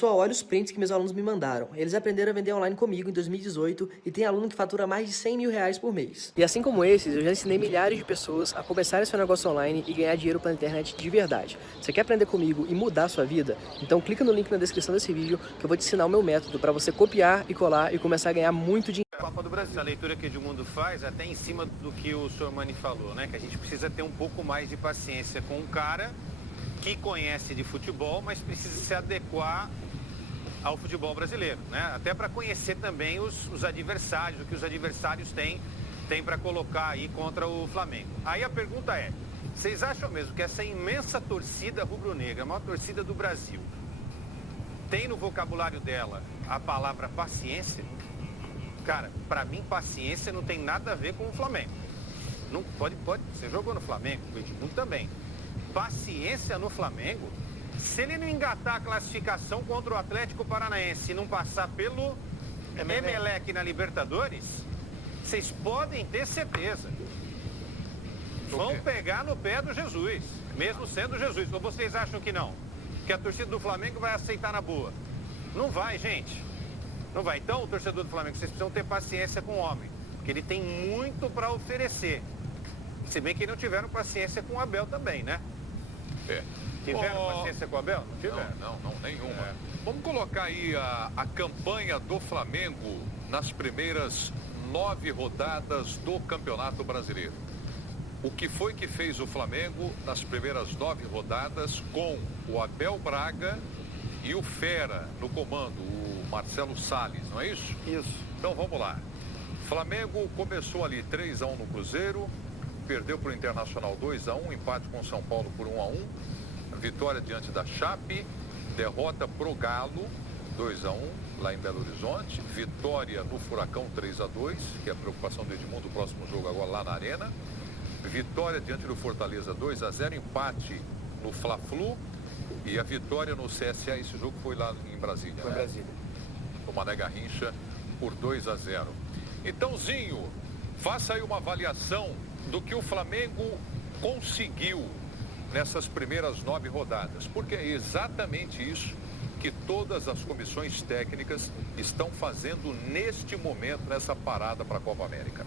Pessoal, olha os prints que meus alunos me mandaram. Eles aprenderam a vender online comigo em 2018 e tem aluno que fatura mais de 100 mil reais por mês. E assim como esses, eu já ensinei milhares de pessoas a começarem seu negócio online e ganhar dinheiro pela internet de verdade. Você quer aprender comigo e mudar a sua vida? Então clica no link na descrição desse vídeo que eu vou te ensinar o meu método para você copiar e colar e começar a ganhar muito dinheiro. Copa do Brasil. A leitura que o Edmundo faz até em cima do que o Sormani falou, né? Que a gente precisa ter um pouco mais de paciência com um cara que conhece de futebol, mas precisa se adequar ao futebol brasileiro, né? Até para conhecer também os adversários, o que os adversários têm para colocar aí contra o Flamengo. Aí a pergunta é, vocês acham mesmo que essa imensa torcida rubro-negra, a maior torcida do Brasil, tem no vocabulário dela a palavra paciência? Cara, para mim paciência não tem nada a ver com o Flamengo. Não pode, você jogou no Flamengo, o Edmundo também. Paciência no Flamengo, se ele não engatar a classificação contra o Atlético Paranaense e não passar pelo Emelec na Libertadores, vocês podem ter certeza. Vão pegar no pé do Jesus, mesmo sendo Jesus. Ou vocês acham que não? Que a torcida do Flamengo vai aceitar na boa? Não vai, gente. Não vai. Então, o torcedor do Flamengo, vocês precisam ter paciência com o homem, porque ele tem muito para oferecer. Se bem que não tiveram paciência com o Abel também, né? Tiveram paciência com o Abel? Não tiveram. Não, nenhuma. Vamos colocar aí a campanha do Flamengo nas primeiras 9 rodadas do Campeonato Brasileiro. O que foi que fez o Flamengo nas primeiras 9 rodadas com o Abel Braga e o Fera no comando, o Marcelo Salles, não é isso? Isso. Então vamos lá. Flamengo começou ali 3-1 no Cruzeiro, perdeu para o Internacional 2-1, empate com o São Paulo por 1-1, vitória diante da Chape, derrota pro Galo 2-1 lá em Belo Horizonte, vitória no Furacão 3-2, que é a preocupação do Edmundo, o próximo jogo agora lá na Arena, vitória diante do Fortaleza 2-0, empate no Fla-Flu e a vitória no CSA. Esse jogo foi lá em Brasília. Foi em Brasília. O Mané Garrincha por 2-0. Então, Zinho, faça aí uma avaliação do que o Flamengo conseguiu nessas primeiras 9 rodadas, porque é exatamente isso que todas as comissões técnicas estão fazendo neste momento, nessa parada para a Copa América.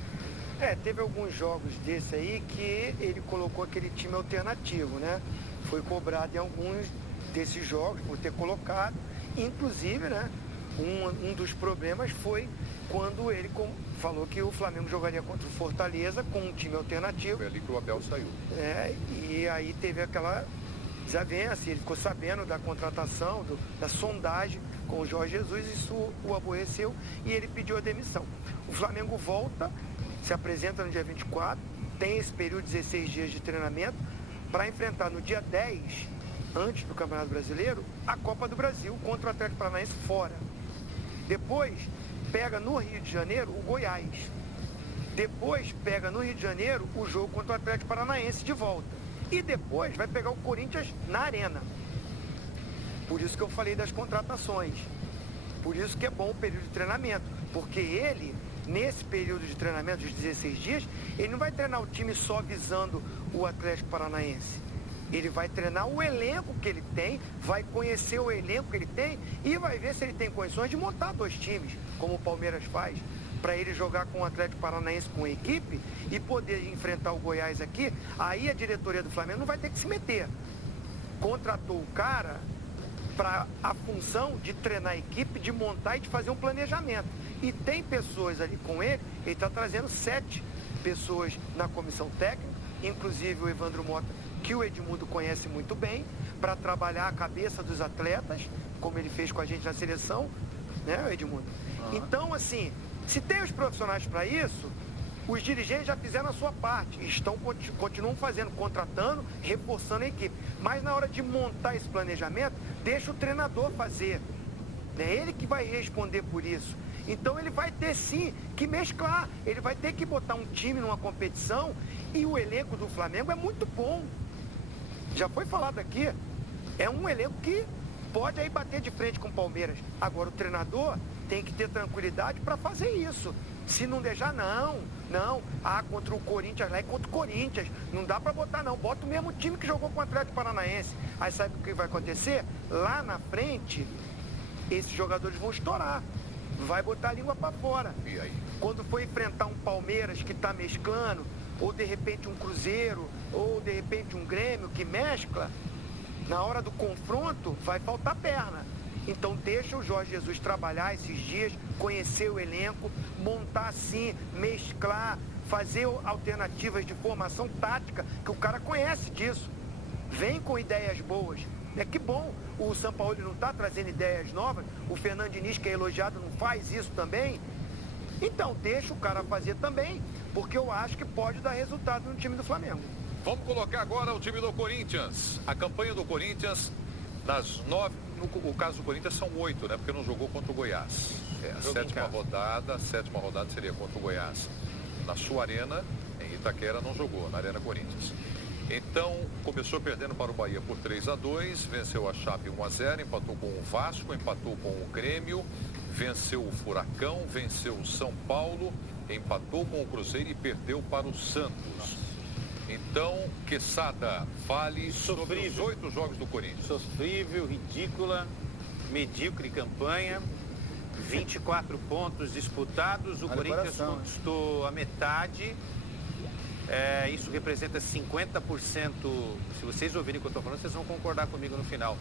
Teve alguns jogos desse aí que ele colocou aquele time alternativo, né? Foi cobrado em alguns desses jogos por ter colocado, inclusive, né? Um dos problemas foi quando ele falou que o Flamengo jogaria contra o Fortaleza com um time alternativo. Foi ali que o Abel saiu. E aí teve aquela desavença, ele ficou sabendo da contratação, da sondagem com o Jorge Jesus, isso o aborreceu e ele pediu a demissão. O Flamengo volta, se apresenta no dia 24, tem esse período de 16 dias de treinamento para enfrentar no dia 10, antes do Campeonato Brasileiro, a Copa do Brasil contra o Atlético Paranaense fora. Depois, pega no Rio de Janeiro o Goiás. Depois, pega no Rio de Janeiro o jogo contra o Atlético Paranaense de volta. E depois vai pegar o Corinthians na Arena. Por isso que eu falei das contratações. Por isso que é bom o período de treinamento. Porque ele, nesse período de treinamento, dos 16 dias, ele não vai treinar o time só visando o Atlético Paranaense. Ele vai treinar o elenco que ele tem, vai conhecer o elenco que ele tem e vai ver se ele tem condições de montar 2 times, como o Palmeiras faz, para ele jogar com o Atlético Paranaense com a equipe e poder enfrentar o Goiás aqui. Aí a diretoria do Flamengo não vai ter que se meter. Contratou o cara para a função de treinar a equipe, de montar e de fazer um planejamento. E tem pessoas ali com ele está trazendo 7 pessoas na comissão técnica, inclusive o Evandro Mota, que o Edmundo conhece muito bem, para trabalhar a cabeça dos atletas, como ele fez com a gente na seleção, né, Edmundo? Então, assim, se tem os profissionais para isso, os dirigentes já fizeram a sua parte, continuam fazendo, contratando, reforçando a equipe. Mas na hora de montar esse planejamento, deixa o treinador fazer. É ele que vai responder por isso. Então ele vai ter sim que mesclar, ele vai ter que botar um time numa competição e o elenco do Flamengo é muito bom. Já foi falado aqui, é um elenco que pode aí bater de frente com o Palmeiras. Agora o treinador tem que ter tranquilidade para fazer isso. Se não deixar, não. Contra o Corinthians lá é contra o Corinthians. Não dá para botar não, bota o mesmo time que jogou com o Atlético Paranaense. Aí sabe o que vai acontecer? Lá na frente, esses jogadores vão estourar. Vai botar a língua para fora. E aí? Quando for enfrentar um Palmeiras que está mesclando, ou de repente um Cruzeiro, ou de repente um Grêmio que mescla, na hora do confronto vai faltar perna. Então deixa o Jorge Jesus trabalhar esses dias, conhecer o elenco, montar assim, mesclar, fazer alternativas de formação tática, que o cara conhece disso. Vem com ideias boas. Que bom, o Sampaoli não está trazendo ideias novas, o Fernando Diniz, que é elogiado, não faz isso também. Então deixa o cara fazer também, porque eu acho que pode dar resultado no time do Flamengo. Vamos colocar agora o time do Corinthians. A campanha do Corinthians, das 9, no caso do Corinthians são 8, né? Porque não jogou contra o Goiás. A sétima rodada seria contra o Goiás. Na sua arena, em Itaquera, não jogou, na Arena Corinthians. Então, começou perdendo para o Bahia por 3-2, venceu a Chape 1-0, empatou com o Vasco, empatou com o Grêmio, venceu o Furacão, venceu o São Paulo, empatou com o Cruzeiro e perdeu para o Santos. Então, Quesada, fale sobre os 8 jogos do Corinthians. Sofrível, ridícula, medíocre campanha, 24 pontos disputados, o Corinthians conquistou a metade. Isso representa 50%, se vocês ouvirem o que eu estou falando, vocês vão concordar comigo no final.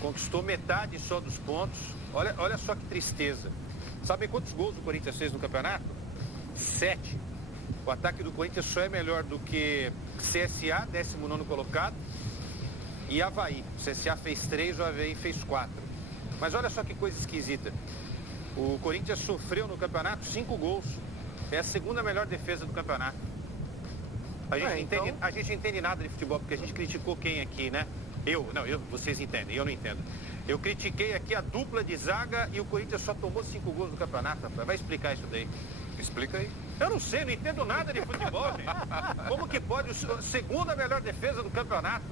Conquistou metade só dos pontos. Olha só que tristeza. Sabem quantos gols o Corinthians fez no campeonato? 7. O ataque do Corinthians só é melhor do que CSA, 19º colocado, e Avaí. O CSA fez 3, o Avaí fez 4. Mas olha só que coisa esquisita. O Corinthians sofreu no campeonato 5 gols. É a segunda melhor defesa do campeonato. A gente não entende nada de futebol, porque a gente criticou quem aqui, né? Vocês entendem, eu não entendo. Eu critiquei aqui a dupla de zaga e o Corinthians só tomou 5 gols no campeonato, rapaz. Vai explicar isso daí. Explica aí. Eu não sei, não entendo nada de futebol, gente. Como que pode? A segunda melhor defesa do campeonato.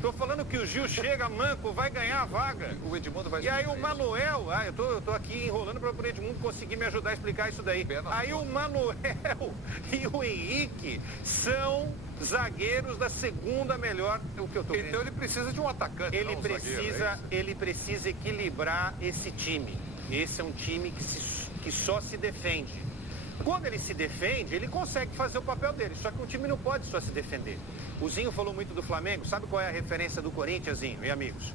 Tô falando que o Gil chega manco, vai ganhar a vaga. O Edmundo vai E aí o isso. Manuel, eu tô aqui enrolando para o Edmundo conseguir me ajudar a explicar isso daí. Aí o Manuel e o Henrique são zagueiros da segunda melhor. O que eu tô Então ele precisa de um atacante. Ele precisa equilibrar esse time. Esse é um time que só se defende. Quando ele se defende, ele consegue fazer o papel dele. Só que o time não pode só se defender. O Zinho falou muito do Flamengo. Sabe qual é a referência do Corinthians, Zinho e amigos?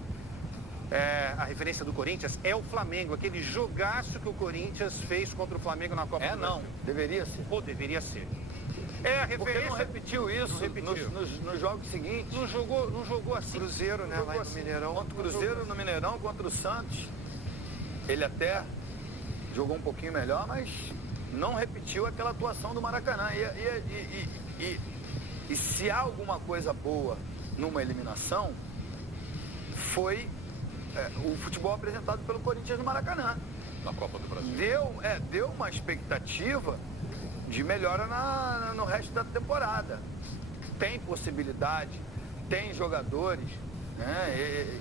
A referência do Corinthians é o Flamengo. Aquele jogaço que o Corinthians fez contra o Flamengo na Copa do Brasil. Não. Deveria ser. Ou deveria ser. É a referência. Porque não repetiu isso nos jogos seguintes. Não jogou assim. Cruzeiro, né? Lá no Mineirão. Contra o Cruzeiro no Mineirão, contra o Santos. Ele até jogou um pouquinho melhor, mas não repetiu aquela atuação do Maracanã. E se há alguma coisa boa numa eliminação, foi o futebol apresentado pelo Corinthians no Maracanã. Na Copa do Brasil. Deu uma expectativa de melhora no resto da temporada. Tem possibilidade, tem jogadores, né?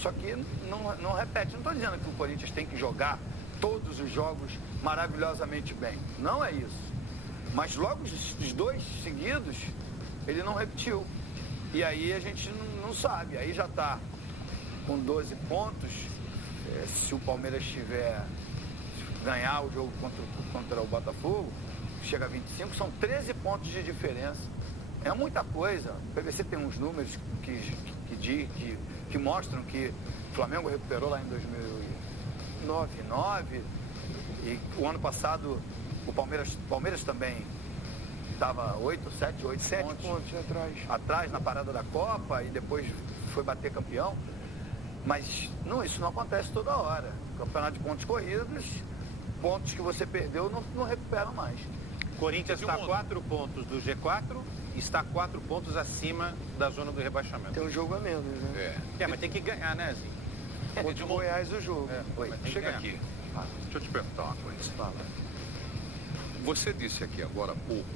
Só que não repete. Não estou dizendo que o Corinthians tem que jogar todos os jogos maravilhosamente bem. Não é isso. Mas logo os 2 seguidos, ele não repetiu. E aí a gente não sabe. Aí já está com 12 pontos. Se o Palmeiras ganhar o jogo contra o Botafogo, chega a 25, são 13 pontos de diferença. É muita coisa. O PVC tem uns números que mostram que o Flamengo recuperou lá em 2009, e o ano passado o Palmeiras também estava 7 pontos atrás na parada da Copa e depois foi bater campeão. Mas isso não acontece toda hora. Campeonato de pontos corridos, pontos que você perdeu não recuperam mais. Corinthians está a 4 pontos do G4 e está a 4 pontos acima da zona do rebaixamento. Tem um jogo a menos, né? Mas tem que ganhar, né, Zinho? Contra o Goiás o jogo. Chega aqui. Deixa eu te perguntar uma coisa. Fala. Você disse aqui agora há pouco,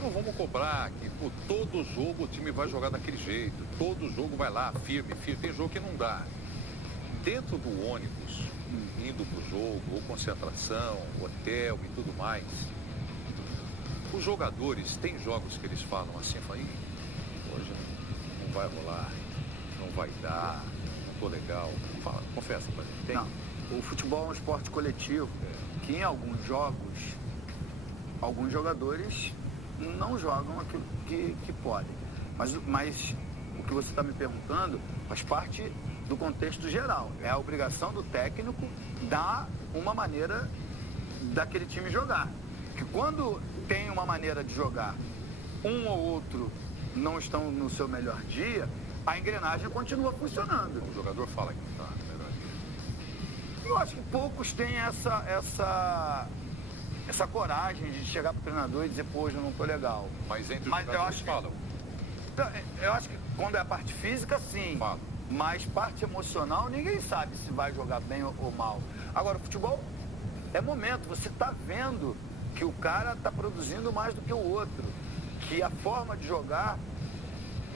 não vamos cobrar que todo jogo o time vai jogar daquele jeito, todo jogo vai lá, firme. Tem jogo que não dá. Dentro do ônibus, indo pro jogo, ou concentração, hotel e tudo mais, os jogadores, tem jogos que eles falam assim, hoje não vai rolar, não vai dar, não ficou legal? Fala, confessa pra gente. Tem? Não. O futebol é um esporte coletivo que em alguns jogos, alguns jogadores não jogam aquilo que podem. Mas o que você está me perguntando faz parte do contexto geral. É a obrigação do técnico dar uma maneira daquele time jogar. Que quando tem uma maneira de jogar, um ou outro não estão no seu melhor dia, a engrenagem continua funcionando. O jogador fala que está melhor. Eu acho que poucos têm essa coragem de chegar para o treinador e dizer, pô, hoje eu não estou legal. Mas entre os Mas eu jogadores acho falam. Eu acho que quando é a parte física, sim. Fala. Mas parte emocional, ninguém sabe se vai jogar bem ou mal. Agora, o futebol é momento. Você está vendo que o cara está produzindo mais do que o outro. Que a forma de jogar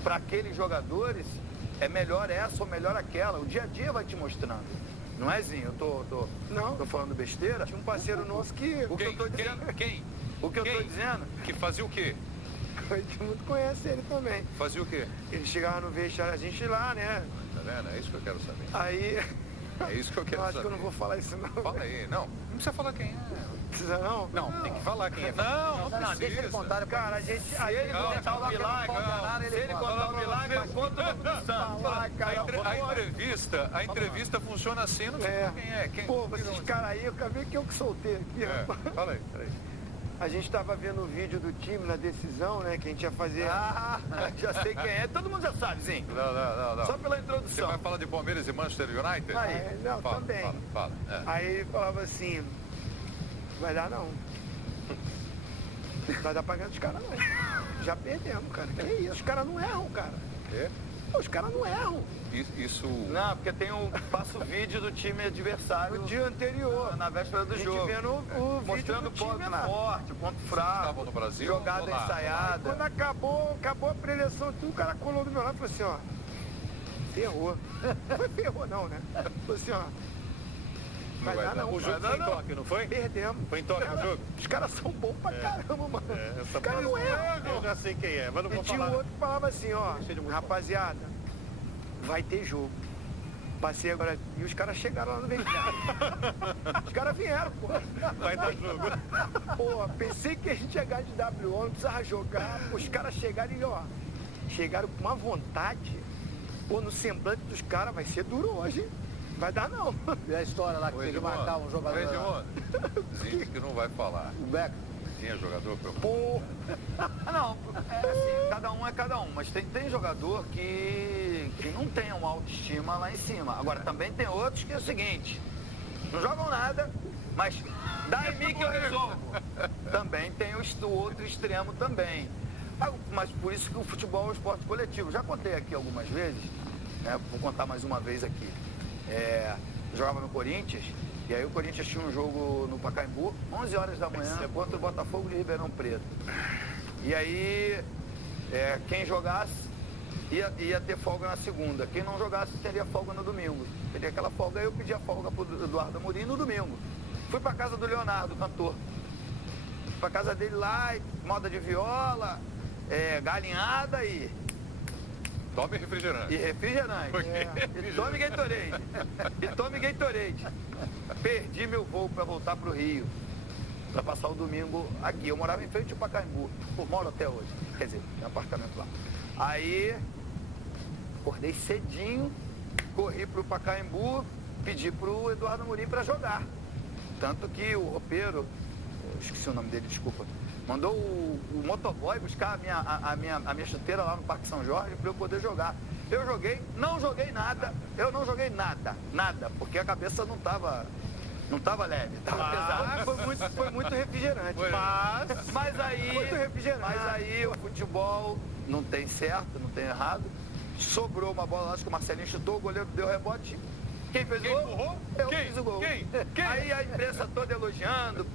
para aqueles jogadores é melhor essa ou melhor aquela. O dia a dia vai te mostrando. Não é, Zinho? Não. Tô falando besteira. Tinha um parceiro nosso que... O que eu tô dizendo... Quem? O que eu tô dizendo... Que fazia o quê? Todo mundo conhece ele também. Fazia o quê? Ele chegava no vestiário, a gente lá, né? Tá vendo? É isso que eu quero saber. Aí... É isso que eu quero Eu acho saber. que eu não vou falar isso não. Fala aí. Não precisa falar quem é. Precisa não? Não, tem que falar quem é. Não Deixa ele precisa. contar. Cara, a gente... Se ele contar o milagre, se ele contar o milagre, eu conto o nome do santo. Falar, cara, A entrevista funciona assim, não precisa falar quem é. Quem... Pô, vocês caras aí, eu acabei que eu que soltei aqui, ó. Fala aí, peraí. A gente tava vendo o vídeo do time na decisão, né? Que a gente ia fazer... Ah, já sei quem é. Todo mundo já sabe, sim. Não. Só pela Você introdução. vai falar de Palmeiras e Manchester United? Aí. Não, Fala, também. Fala. É. Aí ele falava assim, vai dar não. Vai dar pra ganhar dos caras não. Já perdemos, cara. Que isso? Os caras não erram, cara. É? Pô, os caras não erram. Isso... Não, porque tem passa o vídeo do time adversário No dia anterior. na véspera do A gente jogo. vendo o Mostrando o vídeo do ponto time lá. forte, o ponto fraco. estavam no Brasil, jogada ou lá? ensaiada. Quando acabou a preleção, tudo, o cara colou do meu lado e falou assim, ó. Ferrou. Não foi ferrou não, né? Falou assim, ó. Vai dar não. O jogo foi em Tóquio, não foi? Perdemos. Foi em Tóquio o jogo? Os caras são bons pra caramba, mano. Essa Os caras não erram. Eu já sei quem é, mas não E vou tinha falar. um outro que falava assim, ó, Deixa ele muito rapaziada, vai ter jogo. Passei agora, e os caras chegaram lá no vestiário. Os caras vieram, pô. Vai dar jogo. Pô, pensei que a gente ia ganhar de WO, não precisava jogar. Pô, os caras chegaram e, ó, chegaram com uma vontade. Pô, no semblante dos caras, vai ser duro hoje, hein? Vai dar não. E a história lá que tem que marcar um jogador. Edmundo, Zinho que não vai falar. O Beca. Tinha jogador pra... Pô, Não, é assim, cada um é cada um, mas tem jogador que não tem uma autoestima lá em cima. Agora, também tem outros que é o seguinte, não jogam nada, mas dá em mim que eu resolvo. Também tem o outro extremo também. Mas por isso que o futebol é um esporte coletivo. Já contei aqui algumas vezes, né, vou contar mais uma vez aqui. Eu jogava no Corinthians, e aí o Corinthians tinha um jogo no Pacaembu, 11 horas da manhã, contra o Botafogo de Ribeirão Preto. E aí, quem jogasse ia ter folga na segunda. Quem não jogasse teria folga no domingo. Teria aquela folga, aí eu pedi a folga pro Eduardo Amorim no domingo. Fui pra casa do Leonardo, cantor. Fui pra casa dele lá, moda de viola, galinhada e Tome refrigerante. refrigerante. E tome Gatorade. Perdi meu voo para voltar pro Rio, para passar o domingo aqui. Eu morava em frente ao Pacaembu. Pô, moro até hoje. Quer dizer, tem apartamento lá. Aí, acordei cedinho, corri pro Pacaembu, pedi pro Eduardo Amorim para jogar. Tanto que o roupeiro, eu esqueci o nome dele, desculpa, mandou o motoboy buscar a minha chuteira lá no Parque São Jorge para eu poder jogar. Eu joguei, não joguei nada, porque a cabeça não tava leve, tava pesada. foi muito refrigerante. Mas aí, Muito refrigerante. o futebol não tem certo, não tem errado. Sobrou uma bola, acho que o Marcelinho chutou, o goleiro deu rebote. Quem fez o gol? empurrou? Eu Quem? fiz o gol. Quem? Aí a imprensa toda elogiando,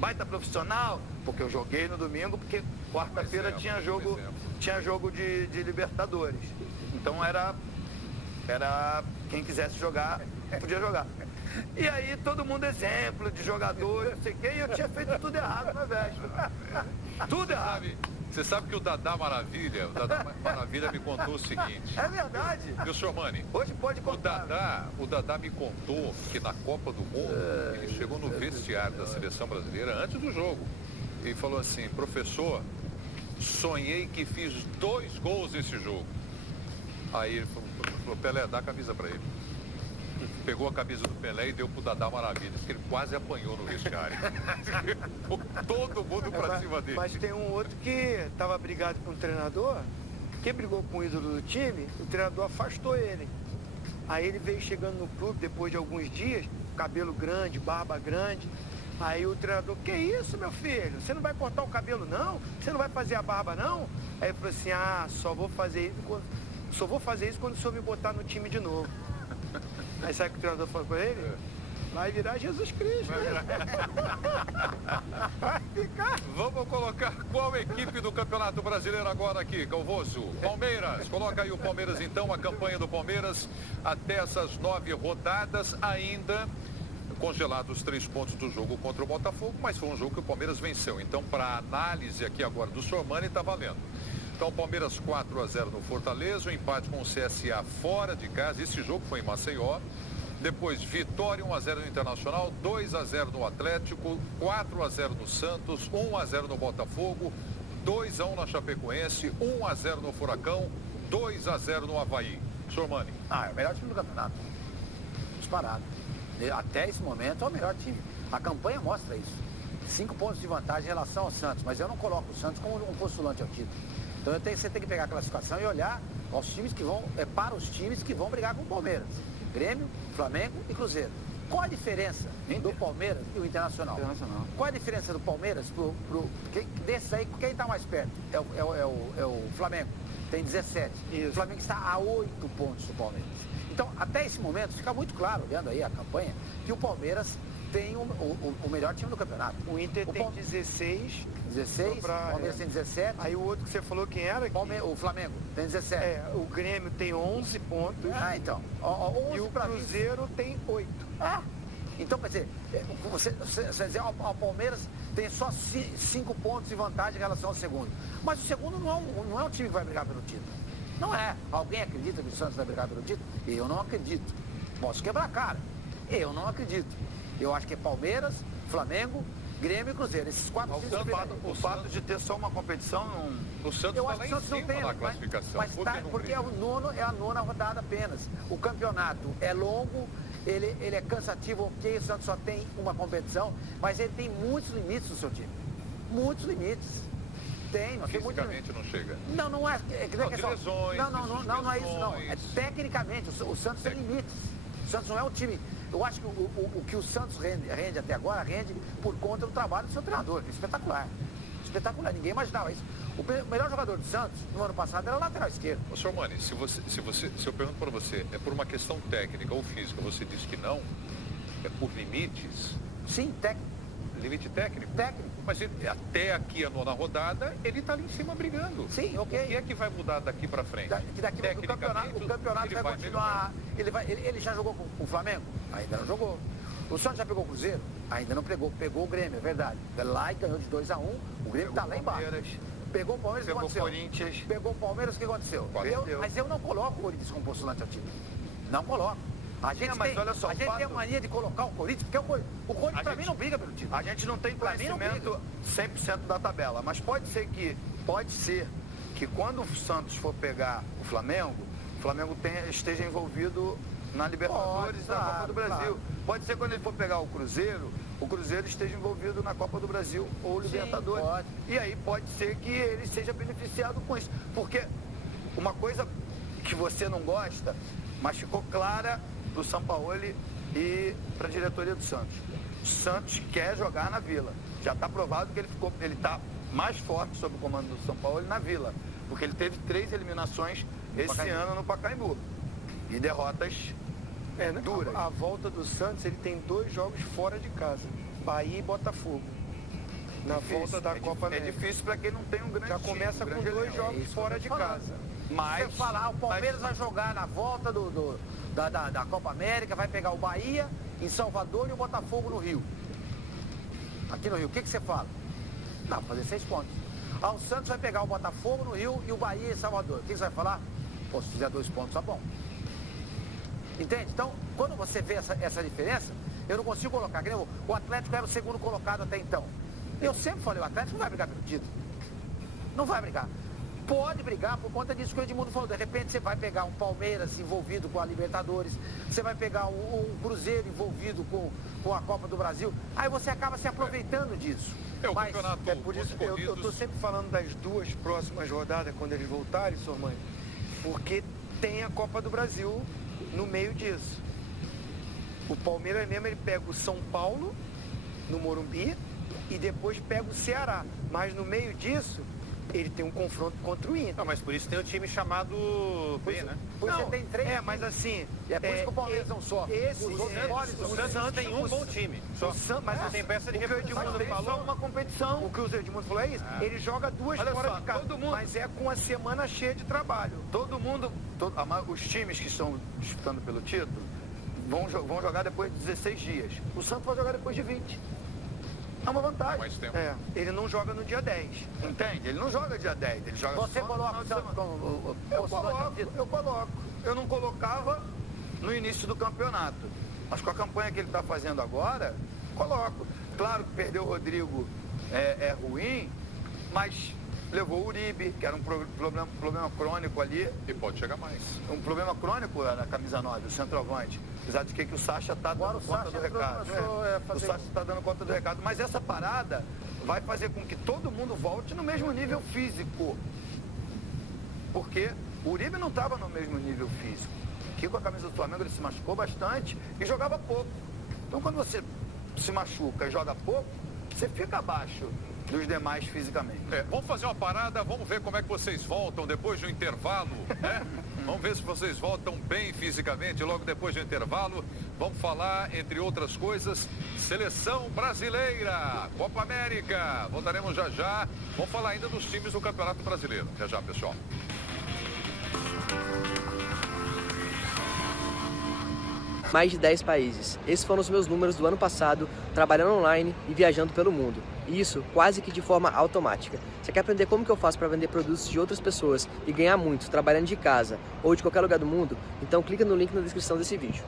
baita profissional, porque eu joguei no domingo, porque quarta-feira Exemplo, tinha jogo de Libertadores. Então era quem quisesse jogar, podia jogar. E aí todo mundo exemplo de jogador, não sei o quê, e eu tinha feito tudo errado na véspera. Tudo errado. Você sabe que o Dadá Maravilha me contou o seguinte. É verdade. Viu, Sormani? Hoje pode contar. O Dadá me contou que na Copa do Mundo, ele chegou no vestiário da seleção brasileira antes do jogo. E falou assim, professor, sonhei que fiz 2 gols nesse jogo. Aí ele falou, Pelé, dá a camisa pra ele. Pegou a camisa do Pelé e deu pro Dadá Maravilha. Diz que ele quase apanhou no vestiário. Todo mundo pra cima dele. Mas tem um outro que estava brigado com o treinador, que brigou com o ídolo do time, o treinador afastou ele. Aí ele veio chegando no clube depois de alguns dias, cabelo grande, barba grande. Aí o treinador, que isso, meu filho? Você não vai cortar o cabelo, não? Você não vai fazer a barba, não? Aí ele falou assim, só vou fazer isso quando o senhor me botar no time de novo. Aí sabe o que o treinador falou com ele? Vai virar Jesus Cristo. Vai ficar. Vamos colocar qual equipe do Campeonato Brasileiro agora aqui, Calvoso? Palmeiras. Coloca aí o Palmeiras então, a campanha do Palmeiras até essas 9 rodadas ainda. Congelados os 3 pontos do jogo contra o Botafogo, mas foi um jogo que o Palmeiras venceu. Então, para análise aqui agora do Sormani, está valendo. Então, o Palmeiras 4-0 no Fortaleza, o empate com o CSA fora de casa. Esse jogo foi em Maceió. Depois, vitória 1-0 no Internacional, 2-0 no Atlético, 4-0 no Santos, 1-0 no Botafogo, 2-1 na Chapecoense, 1-0 no Furacão, 2-0 no Avaí. Sormani. É o melhor time do campeonato. Disparado. Até esse momento é o melhor time. A campanha mostra isso. 5 pontos de vantagem em relação ao Santos, mas eu não coloco o Santos como um postulante ao título. Então você tem que pegar a classificação e olhar aos times que vão, para os times que vão brigar com o Palmeiras. Grêmio, Flamengo e Cruzeiro. Qual a diferença do Palmeiras e o Internacional? Qual a diferença do Palmeiras desses aí, quem está mais perto? É o Flamengo, tem 17. Isso. O Flamengo está a 8 pontos do Palmeiras. Então, até esse momento, fica muito claro, olhando aí a campanha, que o Palmeiras tem o melhor time do campeonato. O Inter tem 16. 16, o Palmeiras tem 17. Aí o outro que você falou quem era? O Flamengo tem 17. O Grêmio tem 11 pontos. Então. 11 e o Cruzeiro tem 8. Então, quer dizer, você dizer, o Palmeiras tem só 5 pontos de vantagem em relação ao segundo. Mas o segundo não é um time que vai brigar pelo título. Não é. Alguém acredita que o Santos vai brigar pelo título? Eu não acredito. Posso quebrar a cara. Eu não acredito. Eu acho que é Palmeiras, Flamengo, Grêmio e Cruzeiro. Esses 4 times. O fato de ter só uma competição não... O Santos está lá em cima na classificação. Mas porque é a 9ª rodada apenas. O campeonato é longo, ele é cansativo, ok, o Santos só tem uma competição, mas ele tem muitos limites no seu time. Muitos limites. Não fisicamente não chega. Não é. Lesões, não é isso, não. É tecnicamente, o Santos tem limites. O Santos não é um time. Eu acho que o que o Santos rende até agora, rende por conta do trabalho do seu treinador, que é espetacular. Espetacular, ninguém imaginava isso. O melhor jogador do Santos, no ano passado, era o lateral esquerdo. Ô, Sormani, se eu pergunto para você, é por uma questão técnica ou física, você diz que não, é por limites? Sim, técnico. Limite técnico? Técnico. Mas até aqui a 9ª rodada, ele está ali em cima brigando. Sim, ok. O que é que vai mudar daqui para frente? O campeonato vai continuar. Ele já jogou com o Flamengo? Ainda não jogou. O Santos já pegou o Cruzeiro? Ainda não pegou. Pegou o Grêmio, é verdade. Lá e ganhou de 2-1. O Grêmio está lá embaixo. Pegou o Palmeiras, o que aconteceu? Corinthians. Pegou o Palmeiras, o que aconteceu? Mas eu não coloco o Corinthians como postulante ao time. Não coloco. A gente, tem a mania de colocar o Corinthians, porque o Corinthians para mim não briga pelo título. A gente não tem conhecimento 100% da tabela, mas pode ser que quando o Santos for pegar o Flamengo esteja envolvido na Libertadores e na Copa do Brasil. Claro. Pode ser quando ele for pegar o Cruzeiro esteja envolvido na Copa do Brasil ou Libertadores. Pode. E aí pode ser que ele seja beneficiado com isso. Porque uma coisa que você não gosta, mas ficou clara do Sampaoli e para a diretoria do Santos. O Santos quer jogar na Vila. Já está provado que ele está mais forte sob o comando do Sampaoli na Vila, porque ele teve 3 eliminações esse ano no Pacaembu e derrotas duras. A volta do Santos, ele tem 2 jogos fora de casa, Bahia e Botafogo. Na volta da Copa América. É difícil para quem não tem um grande Já começa com 2 jogos fora de casa. Mas você falar, o Palmeiras vai jogar na volta da Copa América, vai pegar o Bahia em Salvador e o Botafogo no Rio. Aqui no Rio, o que você fala? Não, fazer 6 pontos. Ah, o Santos vai pegar o Botafogo no Rio e o Bahia em Salvador. O que você vai falar? Pô, se fizer 2 pontos, tá bom. Entende? Então, quando você vê essa diferença, eu não consigo colocar. O Atlético era o segundo colocado até então. Eu sempre falei, o Atlético não vai brigar pelo título. Não vai brigar. Pode brigar por conta disso que o Edmundo falou. De repente você vai pegar um Palmeiras envolvido com a Libertadores, você vai pegar um Cruzeiro envolvido com a Copa do Brasil. Aí você acaba se aproveitando disso. O campeonato, É por isso que eu estou sempre falando das 2 próximas rodadas, quando eles voltarem, Sormani, porque tem a Copa do Brasil no meio disso. O Palmeiras mesmo, ele pega o São Paulo, no Morumbi, e depois pega o Ceará. Mas no meio disso, ele tem um confronto contra o Inter. Não, mas por isso tem o time chamado B, né? Pois você tem 3. mas assim... E é por isso que o Palmeiras não só. O Santos tem um bom time. Só. Mas tem peça de o que o Edmundo falou, uma competição. o que o Edmundo falou é isso. Ele joga 2 Olha fora só, de casa, todo mundo- mas é com a semana cheia de trabalho. Todo mundo, os times que estão disputando pelo título vão jogar depois de 16 dias. O Santos vai jogar depois de 20. É uma vantagem. Mais tempo. Ele não joga no dia 10. Entende? Ele não joga dia 10, ele joga Você só no coloca final o de Santos semana. como Eu coloco. Eu não colocava no início do campeonato. Mas com a campanha que ele está fazendo agora, coloco. Claro que perder o Rodrigo é ruim, mas levou o Uribe, que era um problema crônico ali. E pode chegar mais. Um problema crônico na camisa 9, o centroavante. Apesar de que o Sacha está Agora dando o conta Sacha do recado. começou a fazer O Sacha está dando conta do recado. Mas essa parada vai fazer com que todo mundo volte no mesmo nível físico. Porque o Uribe não estava no mesmo nível físico. Aqui com a camisa do Flamengo ele se machucou bastante e jogava pouco. Então quando você se machuca e joga pouco, você fica abaixo dos demais fisicamente. Vamos fazer uma parada, vamos ver como é que vocês voltam depois do intervalo, né? Vamos ver se vocês voltam bem fisicamente logo depois do intervalo. Vamos falar, entre outras coisas, Seleção Brasileira, Copa América. Voltaremos já já. Vamos falar ainda dos times do Campeonato Brasileiro. Até já, pessoal. Mais de 10 países. Esses foram os meus números do ano passado, trabalhando online e viajando pelo mundo. E isso quase que de forma automática. Você quer aprender como que eu faço para vender produtos de outras pessoas e ganhar muito trabalhando de casa ou de qualquer lugar do mundo? Então clica no link na descrição desse vídeo.